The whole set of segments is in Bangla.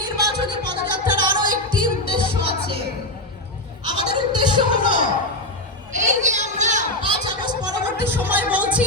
নির্বাচনী পদযাত্রার আরও একটি উদ্দেশ্য আছে। আমাদের উদ্দেশ্য হলো এই যে আমরা পাঁচ আগস্ট পরবর্তী সময় বলছি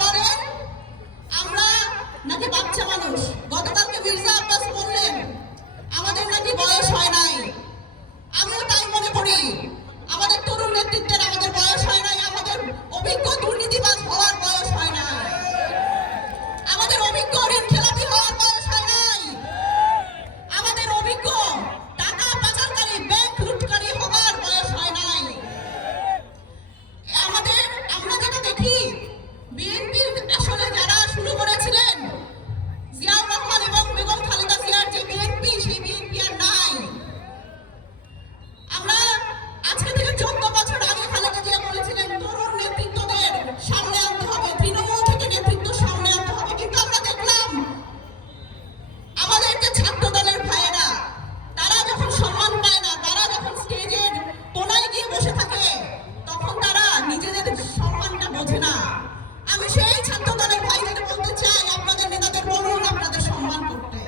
সেই ছাত্র দলের ভাইদের বলতে চাই, আপনাদের নেতাদের বলুন, আপনাদের সম্মান করতে।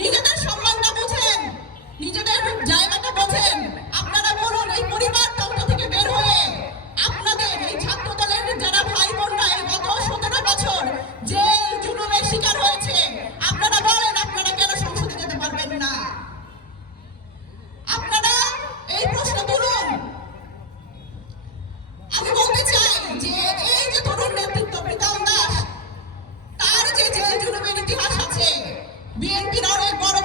নিজেদের সম্মানটা বুঝেন, নিজেদের জায়গা আছে। বিএনপির অনেক বড়